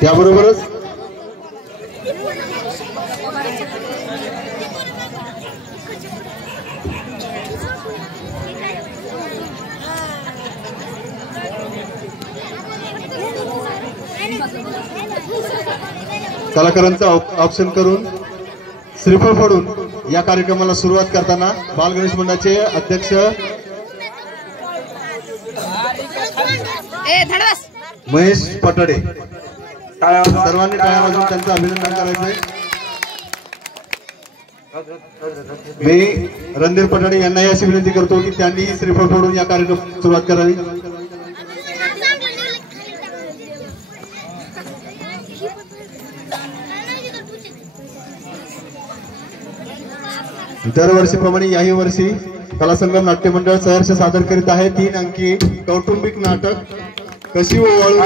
त्याबरोबरच कलाकारांचा ऑप्शन करून श्रीफळ फोडून या कार्यक्रमाला सुरुवात करताना बाल गणेश मंडळाचे अध्यक्ष महेश पटाडे सर्वांनी टाळ्या वाजवून त्यांचं अभिनंदन करायचंय। मी रणधीर पटाडे यांना अशी विनंती करतो की त्यांनी श्रीफळ फोडून या कार्यक्रमाला सुरुवात करावी। दरवर्षीप्रमाणे याही वर्षी कलासंग्राम नाट्य मंडळ सहर्ष सादर करीत आहे 3 अंकी कौटुंबिक नाटक कशी ओवाळून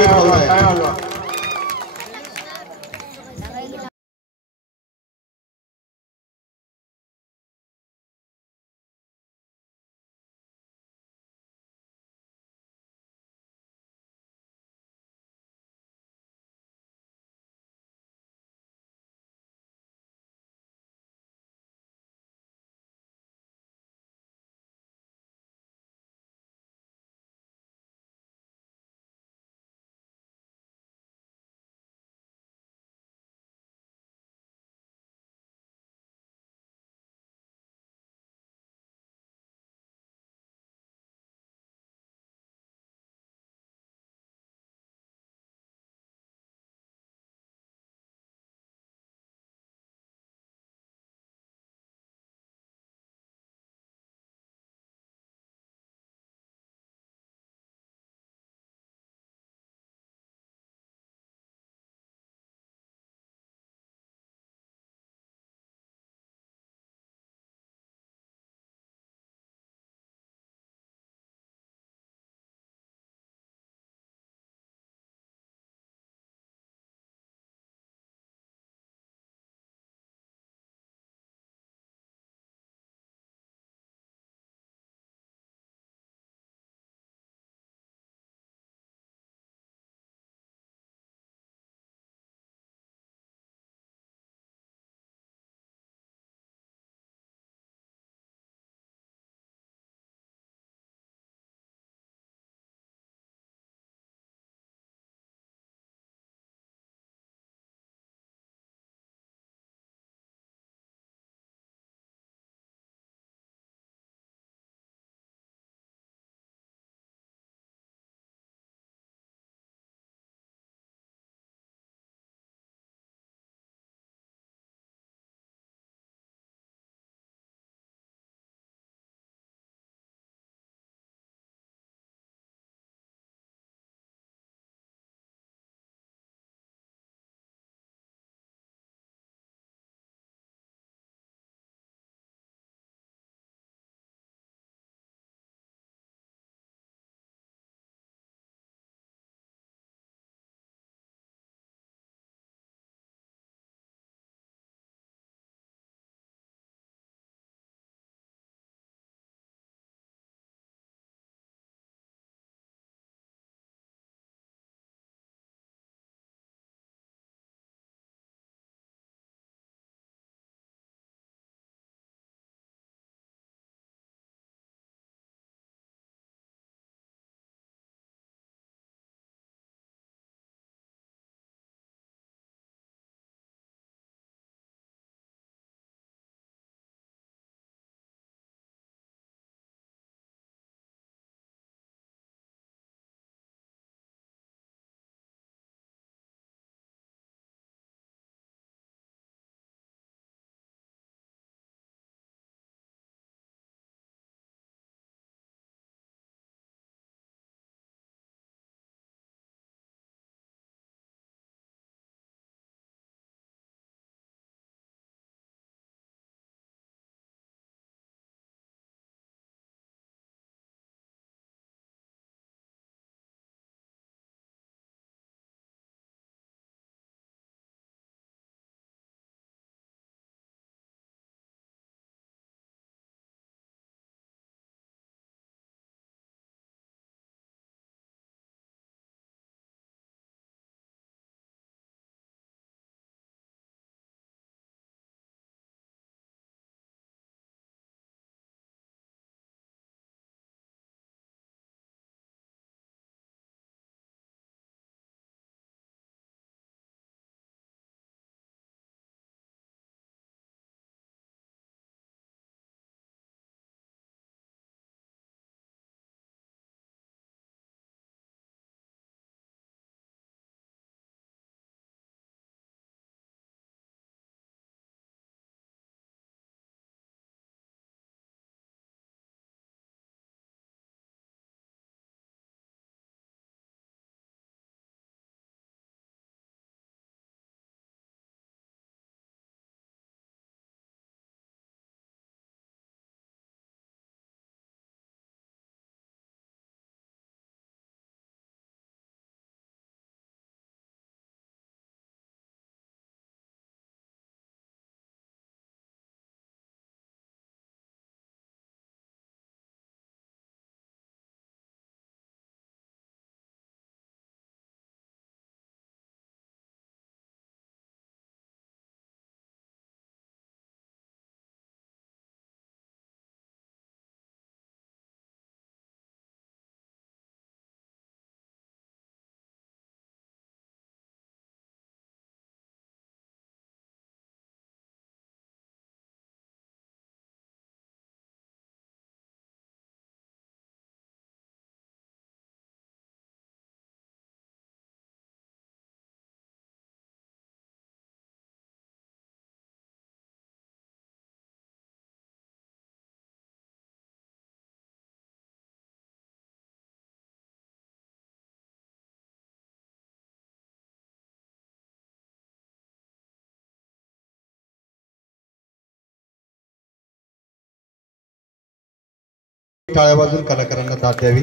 टाळ्या वाजून कलाकारांना दाद द्यावी,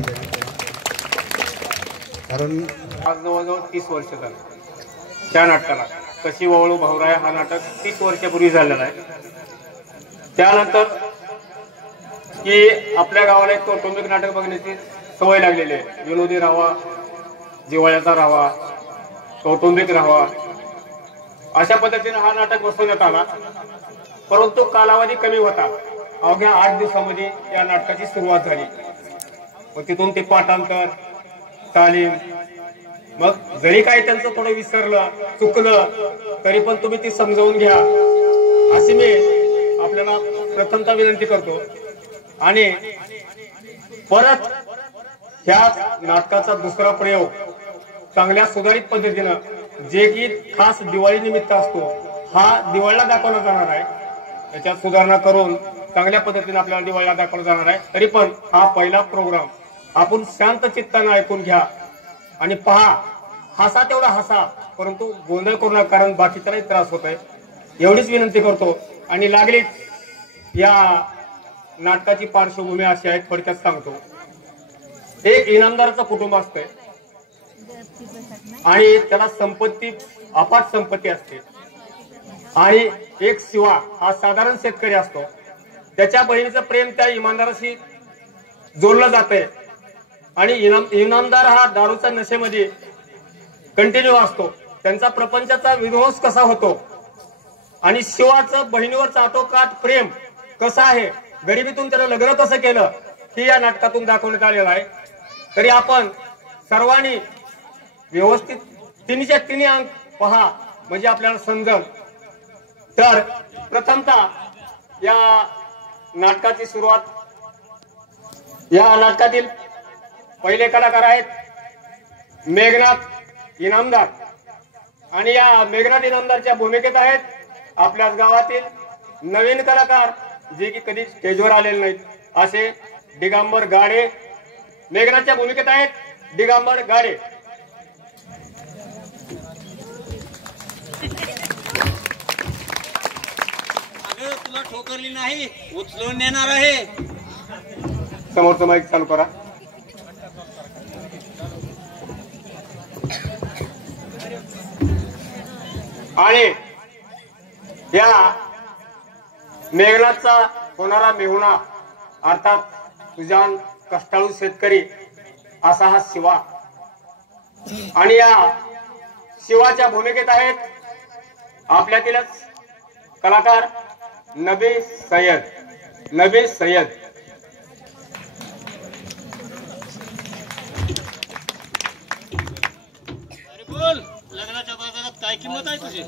कारण आज जवळजवळ 30 वर्ष झालं त्या नाटकाला. कशी वळू भाऊराया हा नाटक 30 वर्षापूर्वी झालेला आहे. त्यानंतर की आपल्या गावाला एक कौटुंबिक नाटक बघण्याची सवय लागलेली आहे. विनोदी राहावा, जिव्हाळ्याचा राहावा, कौटुंबिक राहावा, अशा पद्धतीने हा नाटक बसवण्यात आला. परंतु कालावधी कमी होता. अवघ्या 8 दिवसामध्ये या नाटकाची सुरुवात झाली व तिथून ते पाठांतर, तालीम, मग जरी काही त्यांचं थोडं विसरलं चुकलं तरी पण तुम्ही ती समजावून घ्या अशी मी आपल्याला प्रथमतः विनंती करतो. आणि परत ह्या नाटकाचा दुसरा प्रयोग चांगल्या सुधारित पद्धतीनं जे की खास दिवाळी निमित्त असतो हा दिवाळीला दाखवला जाणार आहे. त्याच्यात सुधारणा करून चांगल्या पद्धतीने आपल्याला दिवाळीला दाखवला जाणार आहे. तरी पण हा पहिला प्रोग्राम आपण शांत चित्तानं ऐकून घ्या आणि पहा. हसा तेवढा हसा, परंतु गोंधळ करू नका, कारण बाकीच्यालाही त्रास होत आहे. एवढीच विनंती करतो. आणि लागलीच या नाटकाची पार्श्वभूमी अशी आहे, थोडक्यात सांगतो. एक इनामदाराचं कुटुंब असतंय आणि त्याला संपत्ती, अफाट संपत्ती असते. आणि एक शिवा हा साधारण शेतकरी असतो. त्याच्या बहिणीचं प्रेम त्या इमानदाराशी जोडलं जातंय. आणि इनामदार हा दारूच्या नशेमध्ये कंटिन्यू असतो. त्यांचा प्रपंचाचा विध्वंस कसा होतो आणि शिवाचं बहिणीवरचं आटोकाट प्रेम कसं आहे, गरिबीतून त्यानं लग्न कसं केलं, हे या नाटकातून दाखवण्यात आलेलं आहे. तरी आपण सर्वांनी व्यवस्थित 3च्या 3 अंक पहा, म्हणजे आपल्याला समजल. तर प्रथमतः या नाटकाची सुरुवात, या नाटकातील पहिले कलाकार आहेत मेघनाथ इनामदार. आणि या मेघनाथ इनामदारच्या भूमिकेत आहेत आपल्याच गावातील नवीन कलाकार जे की कधी स्टेजवर आलेले नाहीत असे दिगंबर गाडे. मेघनाथच्या भूमिकेत आहेत दिगंबर गाडे. तुला ठोकरली नाही, उचलून नेणार आहे. समोरचं माईक चालू करा. आणि या मेघनाथचा होणारा मेहुणा अर्थात सुजान कष्टाळू शेतकरी असा हा शिवा. आणि या शिवाच्या भूमिकेत आहेत आपल्यातीलच कलाकार नबी सय्यद. नबी सय्यद बोल, लग्नाच्या बाजारात काय किंमत आहे तुझी?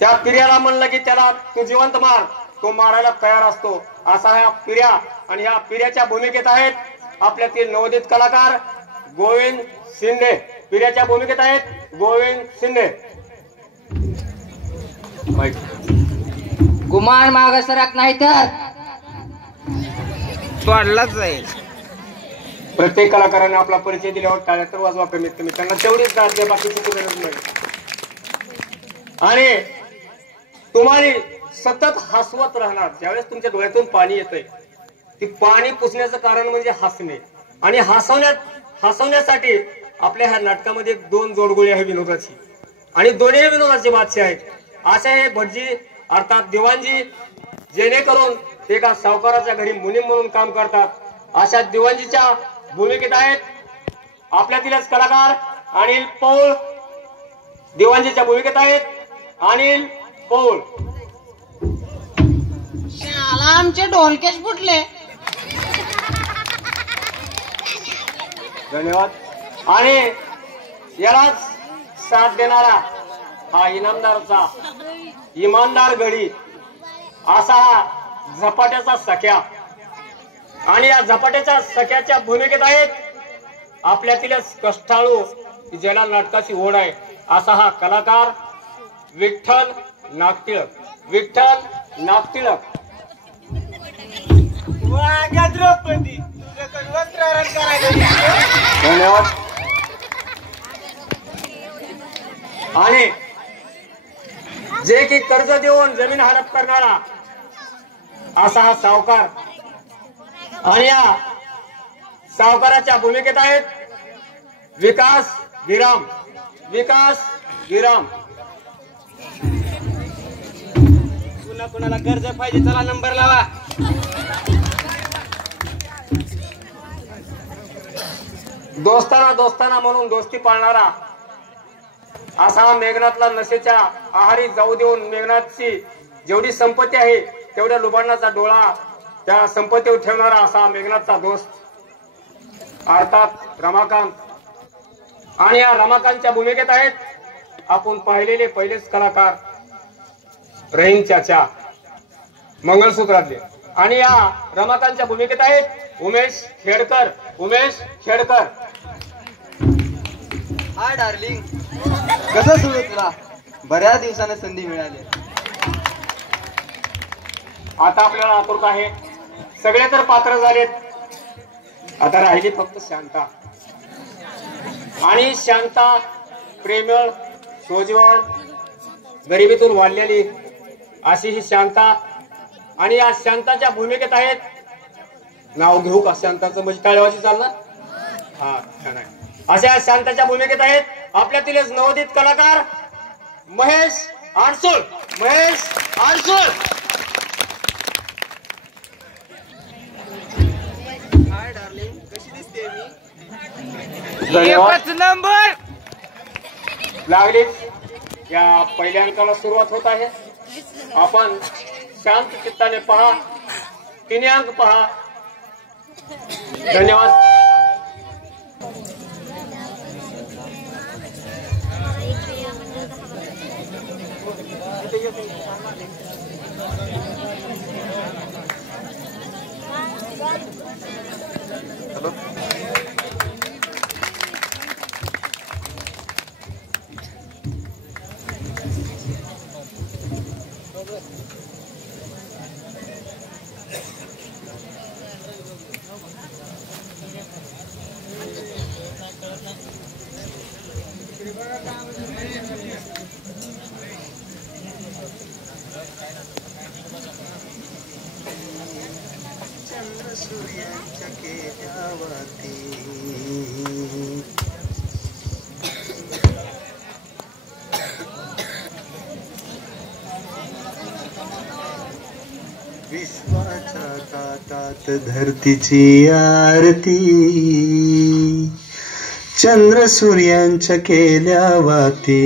त्या पिर्याला म्हणलं की त्याला तू जिवंत मार, तो मारायला तयार असतो असा हा पिर्या. आणि ह्या पिर्याच्या भूमिकेत आहेत आपल्यातील नवोदित कलाकार गोविंद शिंदे. पिर्याच्या भूमिकेत आहेत गोविंद शिंदे. गुमान माग सरक नाही तर तोडलाच जाईल. प्रत्येक कलाकाराने आपला परिचय दिल्यावर टाळ्या तर वाजवा कमीत कमी, त्यांना तेवढीच दाद द्या, बाकीची गरज नाही. आणि तुम्हाला सतत हसवत राहणार. ज्यावेळेस तुमच्या डोळ्यातून पाणी येतंय, ती पाणी पुसण्याचं कारण म्हणजे हसणे. आणि हसवण्यासाठी आपल्या ह्या नाटकामध्ये 2 जोडगोळी आहे विनोदाची, आणि दोन्ही विनोदाचे बादशाह आहेत. असे हे भटजी अर्थात दिवाणजी, जेणेकरून ते एका सावकाराच्या घरी मुनीम म्हणून काम करतात. अशा दिवाणजीच्या भूमिकेत आहेत आपल्यातीलच कलाकार अनिल पौळ. दिवाणजीच्या भूमिकेत आहेत अनिल पौळ. आमचे ढोलकेच फुटले. धन्यवाद. आणि यालाच साथ देणारा हा इनामदारचा इमानदार गडी असा हा झपाट्याचा सख्या. आणि या झपाट्याच्या सख्याच्या भूमिकेत आहेत आपल्यातीलच कष्टाळू, ज्याला नाटकाची ओढ आहे असा हा कलाकार विठ्ठल नागटिळक. विठ्ठल नागटिळक. धन्यवाद. आणि जे की कर्ज देऊन जमीन हडप करणारा असा हा सावकार. आणि या सावकाराच्या भूमिकेत आहेत विकास गिराम. विकास गिराम. पुन्हा कुणाला कर्ज पाहिजे चला नंबर लावा. दोस्ताना दोस्ताना म्हणून दोस्ती पाळणारा असा मेघनाथला नशेच्या आहारी जाऊ देऊन मेघनाथची जेवढी संपत्ती आहे तेवढ्या लुबाडण्याचा डोळा त्या संपत्तीवर ठेवणारा असा मेघनाथचा दोस्त अर्थात रमाकांत. आणि या रमाकांतच्या भूमिकेत आहेत आपण पाहिलेले पहिलेच कलाकार रहीम चाचा मंगळसूत्रातले. आणि या रमाकांतच्या भूमिकेत आहेत उमेश खेडकर. उमेश खेडकर. हाय डार्लिंग, कसं सुरू तुला? बऱ्याच दिवसाने संधी मिळाली. आता आपल्याला आतुरता आहे. सगळे तर पात्र झालेत, आता राहिली फक्त शांता. आणि शांता प्रेमळ, सोज्वळ, गरिबीतून वाढलेली अशी ही शांता. आणि या शांताच्या भूमिकेत आहेत, नाव घेऊ का शांताचं म्हणजे टाळेवाची चालणार? हा छान आहे. अशा शांताच्या भूमिकेत आहेत आपल्यातीलच नवोदित कलाकार महेश आरसूळ. महेश आरसूळ. हाय डार्लिंग, कशी दिसते मी? धन्यवाद. नंबर लागलीच या पहिल्या अंकाला सुरुवात होत आहे. आपण शांत चित्ताने पहा. 3 अंक पहा. धन्यवाद. विश्वाच्या ताटात धरतीची आरती, चंद्र सूर्यांच्या केल्या वाती.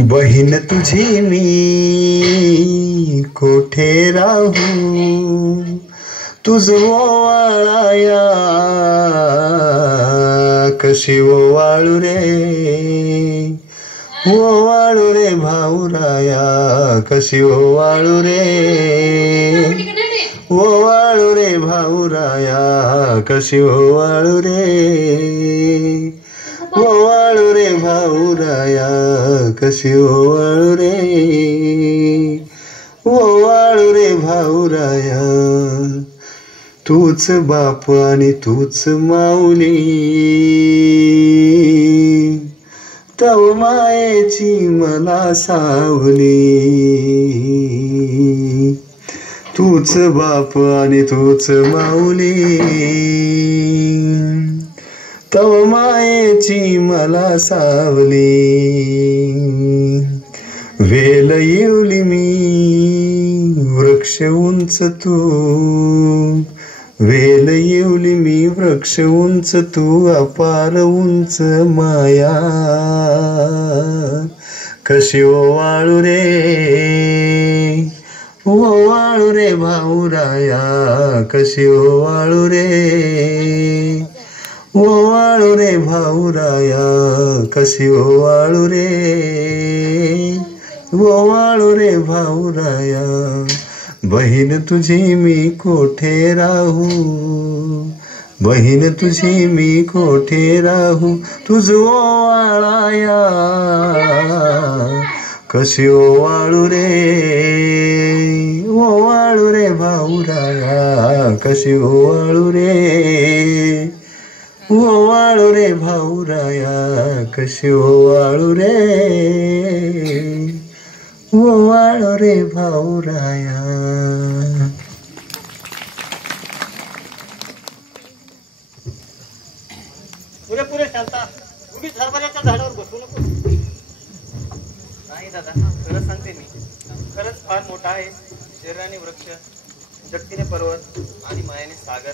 बहीण तुझी मी कोठे राहू, तुझ ओवाळाया कशी ओवाळू रे. ओवाळू रे भाऊराया कशी ओवाळू रे. ओवाळू रे भाऊराया कशी ओवाळू रे. ओवाळू रे भाऊराया कशी ओवाळू रे. ओवाळू रे भाऊराया तूच बाप आणि तूच माऊली. तव मायेची मला सावली. तूच बाप आणि तूच माऊली. तव मायेची मला सावली. वेल येवली मी वृक्ष उंच तू. वेल येवली मी वृक्ष उंच तू. अपार उंच माया कशी ओवाळू रे. ओवाळू रे भाऊराया कशी ओवाळू रे. ओवाळू रे भाऊराया कशी ओवाळू रे. ओवाळू रे भाऊराया बहीण तुझी मी कोठे राहू. बहीण तुझी मी कोठे राहू. तुझ ओवाळाया कशी ओवाळू रे. ओवाळू रे भाऊराया कशी ओवाळू रे. ओवाळू रे भाऊराया कशी ओवाळू रे, ओवाळू रे भाऊराया. पुरेपुरे शांता, उगीच हरभऱ्याच्या झाडावर बसू नको. नाही दादा, खरंच सांगते मी, खरंच फार मोठा आहे. शरीराने वृक्ष, शक्तीने पर्वत आणि मायाने सागर.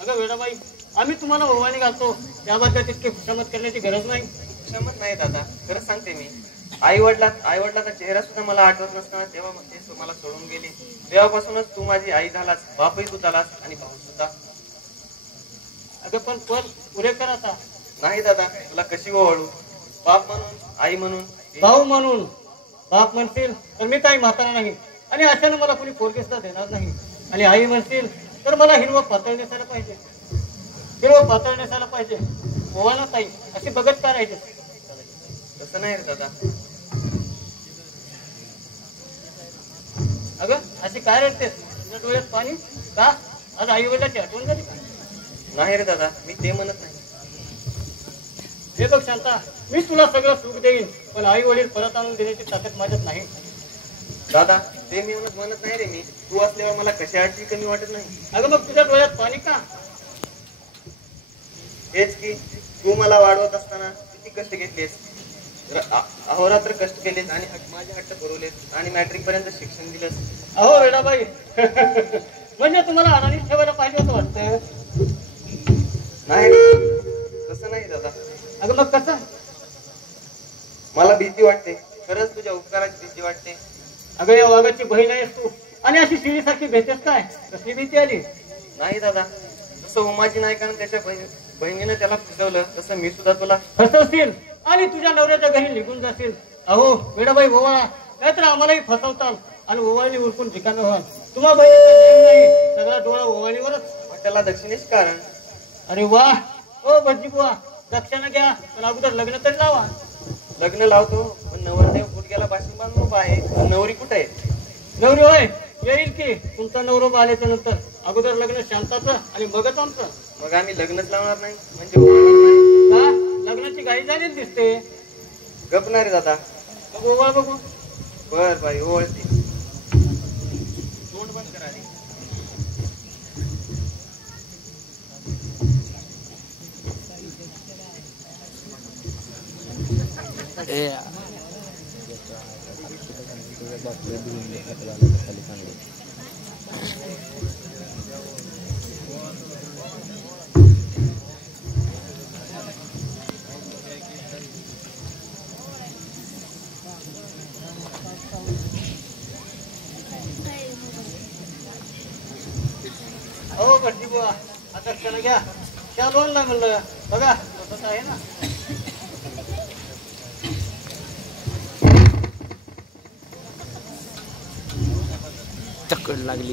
अगं वेडाबाई, आम्ही तुम्हाला ओवाळणी घालतो त्याबद्दल तितके खुशामत करण्याची गरज नाही. क्षमत नाही दादा, खरंच सांगते मी. आईवडिलाचा चेहरा सुद्धा मला आठवत नसताना तेव्हा ते मला सोडून गेले. तेव्हापासूनच तू माझी आई झालास, बापही तू झालास आणि भाऊ सुद्धा. अगं पण पुरे कर आता. नाही दादा, तुला कशी ओवाळू? बाप म्हणून, आई म्हणून, भाऊ म्हणून. बाप म्हणतील तर मी काही म्हातारा नाही आणि अशाने मला कोणी पोरगी सुद्धा देणार नाही. आणि आई म्हणतील तर मला हिरवं पातळ नेसायला पाहिजे, हिरवं पातळ नेसायला पाहिजे. ओवाळणं ताई अशी बघत का राहायचे? तसं नाही रे दादा. अगं अशी काय रडतेस? तुझ्या डोळ्यात पाणी का? आज आई वडिलांची आठवण झाली का? नाही रे दादा, मी ते म्हणत नाही. हे बघ शांता, मी तुला सगळं सुख देईन, पण आई वडील परत आणून देण्याची ताकद माझ्यात नाही. दादा, ते मी म्हणत नाही रे. मी तू असल्यावर मला कशाची कमी वाटत नाही. अगं मग तुझ्या डोळ्यात पाणी का? हेच की, तू मला वाढवत असताना किती कष्ट घेतलेस, अहोरात्र कष्ट केलेस आणि माझे हट्ट पुरवलेस आणि मॅट्रिक पर्यंत शिक्षण दिलंस. अहो वेडाबाई, म्हणजे तुम्हाला अडाणीच ठेवायला पाहिजे होतं वाटतं. नाही, तसं नाही दादा. अगं मग कसं? मला भीती वाटते, खरंच तुझ्या उपकाराची भीती वाटते. अगं या वाघाची बहीण आहेस तू आणि अशी शिळीसारखी भेटेस काय? कसली भीती आली? नाही दादा, जसं उमाजी नायकानं त्याच्या बहिणीनं त्याला फसवलं तसं मी सुद्धा तुला फसवशील आणि तुझ्या नवऱ्याच्या घरी निघून जाशील. अहो वेडाबाई ओवाळा, नाहीतर आम्हालाही फसवताल आणि ओवाळणी उरकून ठिकाणं व्हाल. तुम्हा बहिणीचं नाही, सगळा डोळा ओवाळणीवरच. मग त्याला दक्षिणेच कारण. अरे वा, ओ भटजी बुवा, दक्षिणा घ्या पण अगोदर लग्न तरी लावा. लग्न लावतो पण नवरदेव गुडघ्याला बाशिंग बांधून उभा आहे, नवरी कुठे आहे? नवरी होय, येईल की तुमचा नवरोबा आल्याच्या नंतर. अगोदर लग्न शांताचं आणि मगच आमचं. मग आम्ही लग्नच लावणार नाही म्हणजे ओवाळणार नाही. का? लग्नाची घाई झालीच दिसते. गपणार रे दादा. मग ओवाळ बघू. बर बाई, ओवाळते. तोंड बंद करा रे. हो भटजी बुवा, आता क्षण घ्या. त्या लोनला म्हणलं बघा तसंच आहे ना.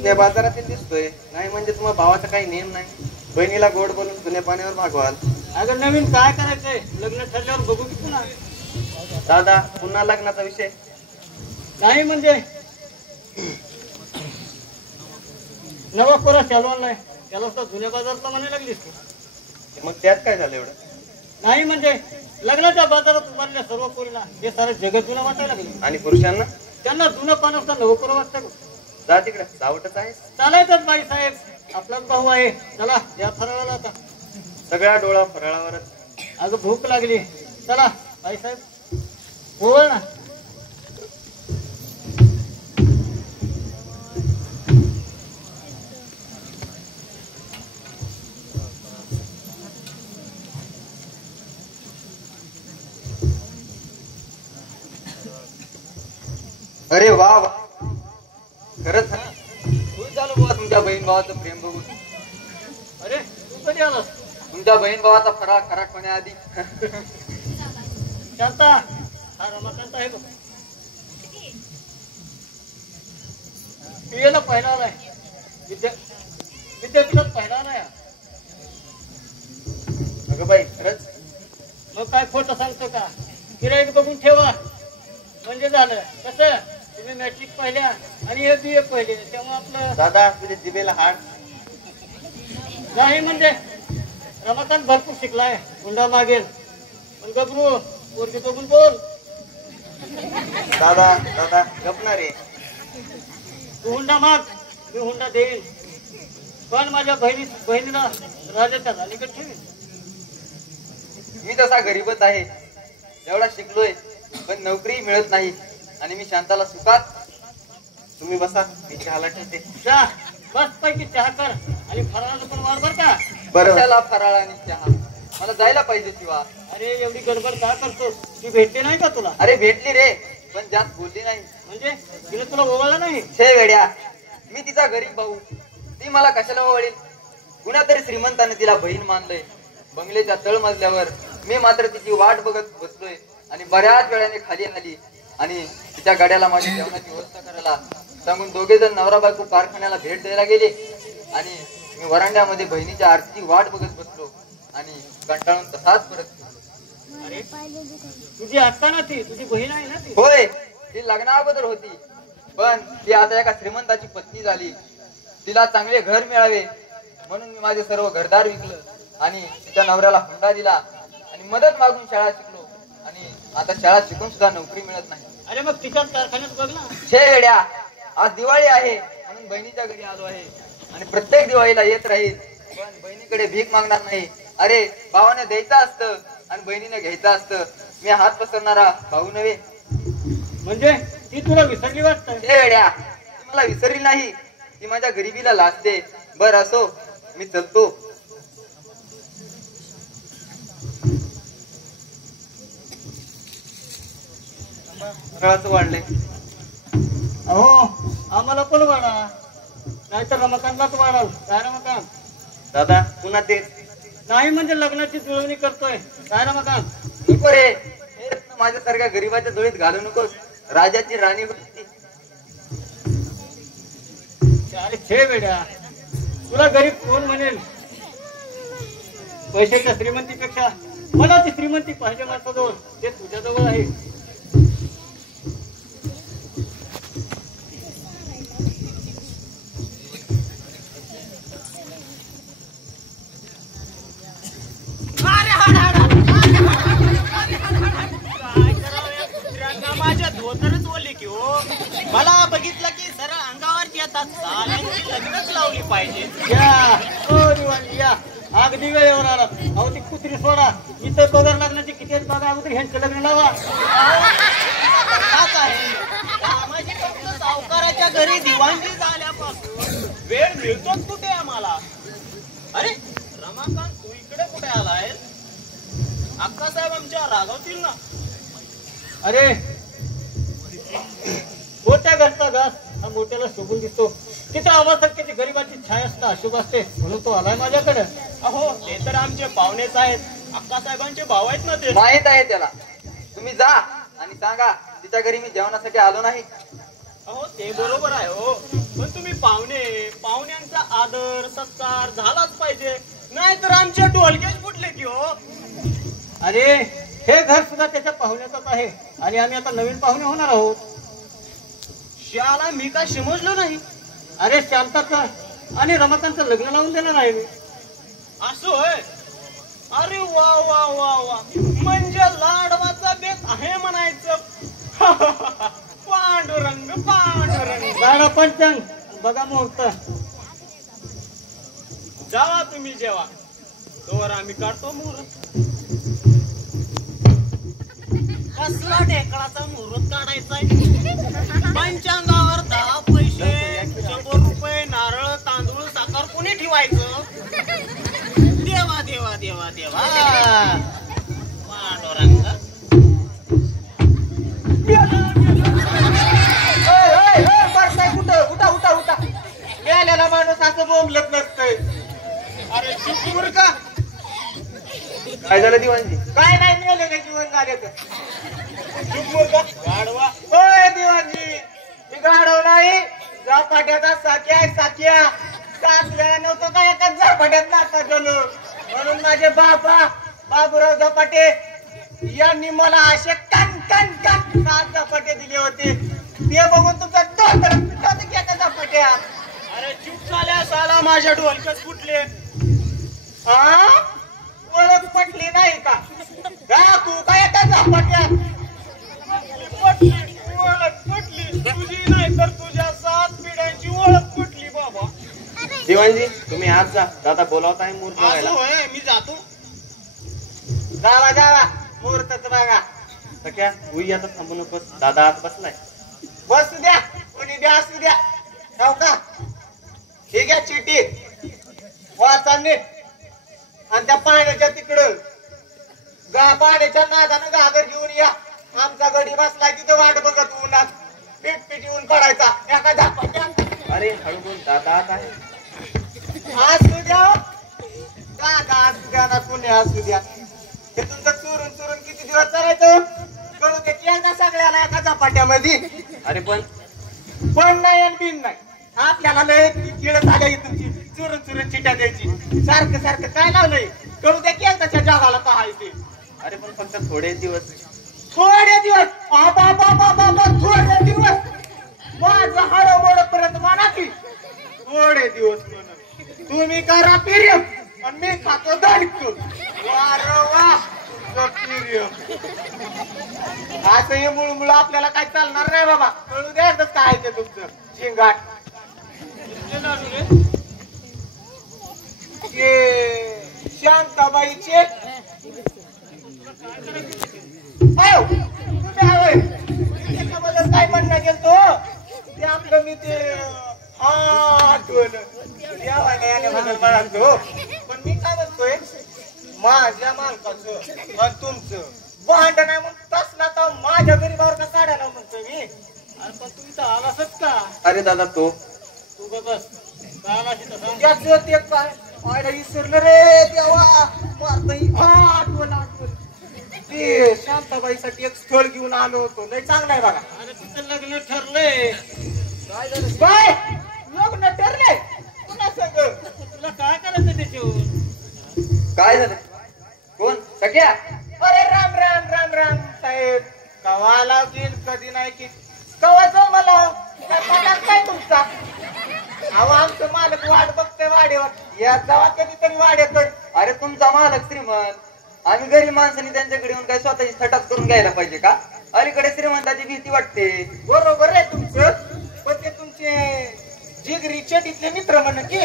त्या बाजारातील दिसतोय. नाही म्हणजे तुम्हा भावाचा काही नेम नाही. बहिणीला गोड बोलून जुन्या पाण्यावर भागवाल. अगं नवीन काय करायचंय? लग्न ठरल्यावर बघू की पुन्हा. दादा, पुन्हा लग्नाचा विषय नाही म्हणजे नवा कोरा शालवानलाय, त्याला सुद्धा जुन्या बाजारातला म्हणायला लागलीस तू. मग त्यात काय झालं एवढं? नाही म्हणजे लग्नाच्या बाजारात उभारलेल्या सर्व पोरीला हे सारं जगत जुनं वाटायला लागलं. आणि पुरुषांना त्यांना जुनं पान असता नवं कोरं वाटतं. जा तिकडे, सावटच आहे. चालायचंच बाई साहेब, आपलाच भाऊ आहे. चला या फराळाला आता. सगळा डोळा फराळावरच. अगं भूक लागली. चला बाई साहेब, ओवळ ना. अरे वा वा, खरंच खुश झालो बुवा तुमच्या बहीण भावाचं प्रेम बघून. अरे तू कधी आलास? तुमच्या बहीण भावाचा फराळ खराट होण्याआधी. शांता, हा रमाकांत आहे बघ. पियेला पहिला आलाय. विद्यापीठात पहिला आलाय. अगं बाई, खरंच? मग काय खोटं सांगतो का? गिऱ्हाईक बघून ठेवा म्हणजे झालं. कसं तुम्ही मॅट्रिक पहिल्या आणि हे BA पहिले, तेव्हा आपलं दादा तुझ्या जिभेला हाड. नाही म्हणजे रमाकांत भरपूर शिकलाय, हुंडा मागेल, पण गबरू पोरगी बघून बोल. दादा दादा गपणार रे. तू हुंडा माग, मी हुंडा देईन, पण माझ्या बहिणीला राजाच्या अलीकडे ठेवीन. मी तसा गरीबच आहे, एवढा शिकलोय पण नोकरी मिळत नाही आणि मी शांताला सुखात. तुम्ही बसा, मी चहाला ठेवते. जा बस पैकी चहा कर आणि फराळाला पण वाढ बर का. कशाला फराळ आणि चहा, मला जायला पाहिजे शिवा. अरे एवढी गडबड का करतो, ती भेटते नाही का तुला? अरे भेटली रे, पण जास्त बोलली नाही. म्हणजे तिने तुला ओवाळलं नाही? छे वेड्या, मी तिचा गरीब भाऊ, ती मला कशाला ओवाळेल. कुणातरी श्रीमंताने तिला बहीण मानलंय. बंगल्याच्या तळमजल्यावर मी मात्र तिची वाट बघत बसलोय आणि बऱ्याच वेळाने खाली आली आणि तिच्या गाड्याला माझी जेवणाची व्यवस्था करायला सांगून दोघे जण नवरा बायको कारखान्याला भेट द्यायला गेले आणि मी वरांड्यामध्ये बहिणीच्या आरतीची वाट बघत बसलो आणि कंटाळून तसाच परत. अरे तुझी आत्ता ना ती तुझी बहीण आहे ना ती? होय, ती लग्ना अगोदर होती, पण ती आता एका श्रीमंताची पत्नी झाली. तिला चांगले घर मिळावे म्हणून मी माझे सर्व घरदार विकलं आणि तिच्या नवऱ्याला हुंडा दिला आणि मदत मागून शाळा शिकलो आणि आता शाळा शिकून सुद्धा नोकरी मिळत नाही. अरे मग तिच्याच कारखान्यात बघ ना. छे वेड्या, आज दिवाळी आहे म्हणून बहिणीच्या घरी आलो आहे आणि प्रत्येक दिवाळीला येत राहील, पण बहिणीकडे भीक मागणार नाही. अरे भावाने द्यायचं असतं आणि बहिणीने घ्यायचं असतं. मी हात पसरणारा भाऊ नव्हे. म्हणजे ती तुला विसरली वाटतं? छे वेड्या, ती मला विसरली नाही, ती माझ्या गरिबीला लाजते. बर असो, मी चलतो. फराळाचं वाढले. अहो आम्हाला पण वाढा, नाहीतर रमाकांतलाच वाढाल. काय रमाकांत? दादा पुन्हा तेच. नाही म्हणजे लग्नाची जुळवणी करतोय. काय रमाकांत? नको रे, हे रत्न माझ्यासारख्या गरीबाच्या जोडीत घालू नकोस. राजाची राणी होती. अरे छे वेड्या, तुला गरीब कोण म्हणेल? पैशाच्या श्रीमंतीपेक्षा मला ती श्रीमंती पाहिजे माझं जवळ, ते तुझ्याजवळ आहे. माझ्या धोतरच बोलले की हो, मला बघितलं की सरळ अंगावर येतात. साल्यांची लग्नच लावली पाहिजे. या ओ दिवाणी या, अगदी वेळेवर आला. अहो ती कुत्री सोडा, इथं पगार लागण्याची किती आहेत बघा, अगोदर ह्यांचं लग्न लावा. माझी फक्त सावकाराच्या घरी दिवाणजी झाल्यापासून वेळ मिळतोच कुठे आम्हाला. अरे रमाकांत, तू इकडे कुठे आलाय? अक्कासाहेब आमच्या रागावतील ना. अरे मोठ्या घरचा घास हा मोठ्याला शोभून दिसतो. तिथं आवासारख्याची गरीबाची छाया असता अशुभ असते, म्हणून तो आलाय माझ्याकडे. अहो ते तर आमचे पाहुणेच आहेत, अक्कासाहेबांचे भाऊ आहेत ना ते. माहित आहे त्याला. तुम्ही जा आणि सांगा तिच्या घरी मी जेवणासाठी आलो नाही. अहो ते बरोबर आहे हो, पण तुम्ही पाहुण्यांचा आदर सत्कार झालाच पाहिजे, नाहीतर आमच्या डोलकेच फुटले की हो. अरे हे घर सुद्धा त्याच्या पाहुण्याचाच आहे आणि आम्ही आता नवीन पाहुणे होणार आहोत. शाला मी काय समजलो नाही. अरे शांताचं आणि रमाकांतचं लग्न लावून देणार आहे मी. असं होय? अरे वा वा वा वा, म्हणजे लाडवाचा बेत आहे म्हणायचं. पांडुरंग पांडुरंग. गाडा पंचांग बघा मुहूर्त. जावा तुम्ही जेवा, तोवर आम्ही काढतो मुहूर्त. कसला ढेकळाचा मुहूर्त काढायचा? पंचांगावर 10 पैसे, 100 रुपये, नारळ, तांदूळ, साखर कोणी ठेवायचं? देवा देवा देवा देवा. पांडुरंग. कुठं उठा उठा उठा. गेलेला माणूस असं बोंबलत नसतंय. अरे चुकूर का? काय झालं दिवाणजी? काय नाही मिळालेलं जीवन झाल्याचं. चुकूर का? गाढवा. होय दिवाणजी, मी गाढव नाही, झपाट्याचा साक्या आहे साक्या. 7 वेळा नव्हतं का एका झपाट्यात नाता गेलो, म्हणून माझे बाबूराव झपाटे यांनी मला असे कन कन कन 7 झपाटे दिले होते. ते बघून तुमचा एका झपाट्यात. अरे चूक झाल्या साला, माझ्या ढोलकच फुटले. हा ओळख पटली नाही का तू काय आता झपाट्यात ओळख पटली तुझी नाही तर तुझ्या 7 पिढ्यांची ओळख पटली बाबा. दिवाणजी तुम्ही आज जा, दादा बोलावत आहे मूर्त असं होय, मी जातो. जावा जावा मुहूर्तच बघा. सख्या उई आता थांबू नकोस, दादा आत बसलाय. बसू द्या कोणी द्या असू द्या. हो का ठीक आहे चिठी वाचा नीट आणि त्या पाण्याच्या तिकडं पाण्याच्या नादानं घागर घेऊन या. आमचा गडी बसलाय तिथं वाट बघत उन्हात पीठ येऊन पडायचा एका झापाट्यात. अरे हळू बोल, दादा आत आहे. असू द्या दादा असू द्या ना कोणी असू द्या. हे तुमचं चुरून चुरून किती दिवस चालायचं कळू दे की एकदा सगळ्याला एका झपाट्यामध्ये. अरे पण नाही आणि बिन नाही आपल्याला लय किळ झाल्या तुमची चुरून चुरून चिट्या द्यायची. सारखं सारखं काय लावलंय कळू द्या की एकदाच्या जगाला काय ते. अरे पण फक्त थोडे दिवस थोडे दिवस थोडे दिवस माझं हाडं मोडपर्यंत म्हणा की थोडे दिवस म्हणून तुम्ही करा पिरियम आणि मी खातो दणक. असं हे मुळमुळ आपल्याला काय चालणार नाही बाबा. कळू द्या एकदाच काय ते तुमचं झिंगाट. शांताबाईचे त्याच्याबद्दल काय म्हणणं गेलतो ते आपलं मी ते आठवलं म्हणालतो. पण मी काय म्हणतोय माझ्या मालकाचं आणि तुमचं भांडण नाही म्हणून तसला तर माझ्या गरीबावर का काढायला म्हणतोय मी. अरे पण तुम्ही तर आलासच का. अरे दादा तो तू बस तुझ्याच ते काय आयला विसरलं रे देवा मारतही. आठवलं आठवलं ते शांताबाईसाठी एक स्थळ घेऊन आलो होतो लय चांगलं आहे बघा. अरे तिथं लग्न ठरलंय. काय झालं काय लग्न ठरले पुन्हा सगळं तुला काय करायचं त्याच्यावर. काय झालं कोण सख्या. अरे राम राम राम राम साहेब कवा लावतील कधी नाही की कवाच मला काय पगार काय तुमचा. अहो आमचं मालक वाट बघते वाडेवर या जावा कधीतरी वाड्याकडे. अरे तुमचा मालक श्रीमंत आम्ही गरीब माणसांनी त्यांच्याकडे येऊन काय स्वतःची थटाप करून घ्यायला पाहिजे का. अलीकडे श्रीमंताची भीती वाटते. बरोबर आहे तुमचं पण ते तुमचे जिगरी चटीतले मित्र म्हण की.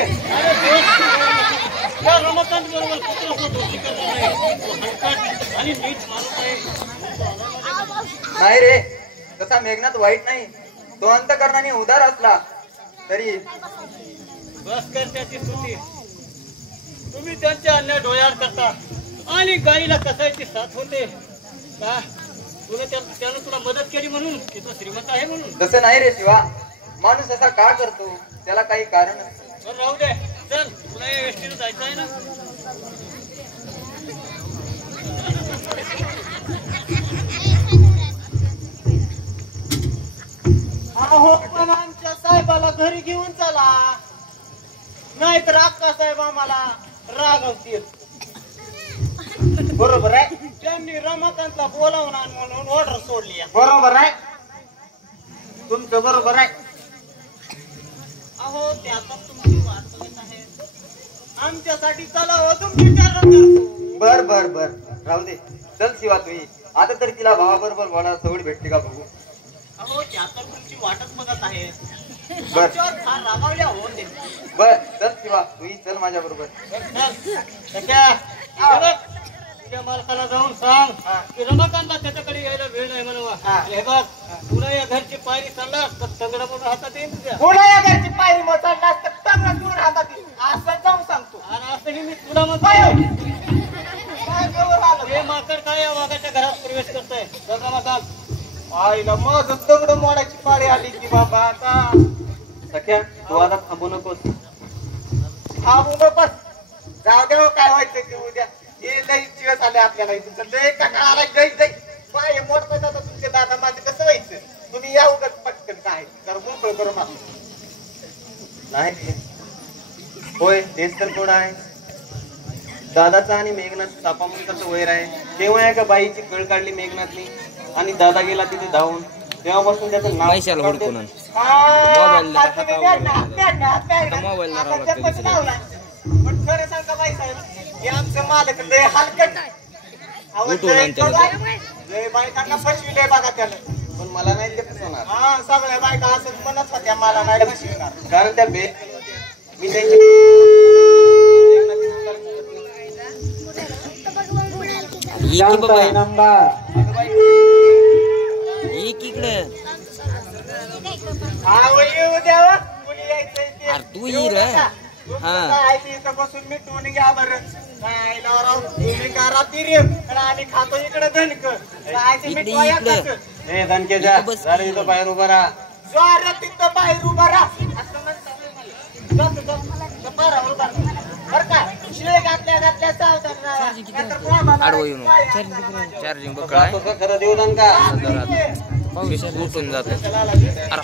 नाही रे तसा मेघनाथ वाईट नाही. तो अंतकरणाने उदार असला तरी बस कर त्याची स्तुती. तुम्ही त्यांच्या अन्याय डोळ्यात करता आणि गाईला कसायची साथ होते का. त्यानं तुला मदत केली म्हणून तिथं श्रीमंत आहे म्हणून. तसं नाही रे शिवा. माणूस असा का करतो त्याला काही कारण असतं. बरं राहू दे चल तुला या एसटीनं जायचं आहे ना. अहो पण आमच्या साहेबाला घरी घेऊन चला नाहीतर अक्का साहेब आम्हाला रागवतील. बरोबर आहे त्यांनी रमाकांतला बोलावून आण म्हणून ऑर्डर सोडली. बरोबर आहे तुमचं बरोबर आहे. अहो त्याचा तुमची वाट बघत आहे आमच्यासाठी चला हो तुमची विचार करतो. बर बर बर राहू दे. चल शिवा तुही आता तरी तिला भावाबरोबर बोला सवड भेटली का बघू. अहो त्याचा तुमची वाटच बघत आहे. बर फार रागावल्या हो ते. बर चल शिवा तुही चल माझ्या बरोबर. तुझ्या मालकाला जाऊन सांग की रमाकांतला त्याच्याकडे यायला वेळ नाही म्हणून. हे बघ तुला या घरची पायरी चाललास तर तंगडा पण हातात येईल तुझ्या. पुन्हा या घरची पायरी मग चाललास तर तंगडा दूर हातात येईल असं जाऊन सांगतो. आणि असंही मी तुला म्हणतो हे माकड काय या वाघाच्या घरात प्रवेश करतोय. रमाकांत आईला माझं तंगड मोडायची पाळी आली की बाबा आता. सख्या तू आता थांबू नकोस. थांबू नकोस जाऊ द्या काय व्हायचं ते उद्या. हे लई दिवस आले आपल्याला तुमचं लय कंटाळा जय जय पाय मोठ जाता तुमचे दादा माझं कसं व्हायचं. तुम्ही या उगाच पटकन काय तर मोकळं करू मला. नाही होय तेच तर कोण आहे. दादाचा आणि मेघनाथ तापामुळेचं वैर आहे. तेव्हा एका बाईची कळ काढली मेघनाथनी आणि दादा गेला तिथे धावून. तेव्हापासून त्याचं नाव पण खरं सांगा बाई साहेब हे आमचं मालक लय हलकट अहो, लय बायकांना फसविलंय बघा त्यानं. पण मला नाही ते फसवणार. हा सगळ्या बायका असंच म्हणत होत्या मला नाही फसविणार. कारण त्या मी त्यांची अहो, येऊ द्यावं. कुणी यायचंय ते. तू येऊ ये रे. नका. तुमचं काय ते इथं बसून मिटवून घ्या बरं. काय लावराव, तुम्ही करा तिरीव आणि आम्ही खातो इकडे धनक. काय ते इकडे, मिटवा इकडे. एकाच. हे धनकेजा झालं इथं बाहेर उभा राहा. जोरात तिथं बाहेर उभा राहा. असं म्हणतात मला. जातो. बरं, उभा राहा. बरं का? शिळे घातल्या सावधान राहा. नाहीतर बाबाला आडवं येऊन काय असणार? चार्जिंग बघ काय खरं देऊ का पाऊस उठून जातो. अरे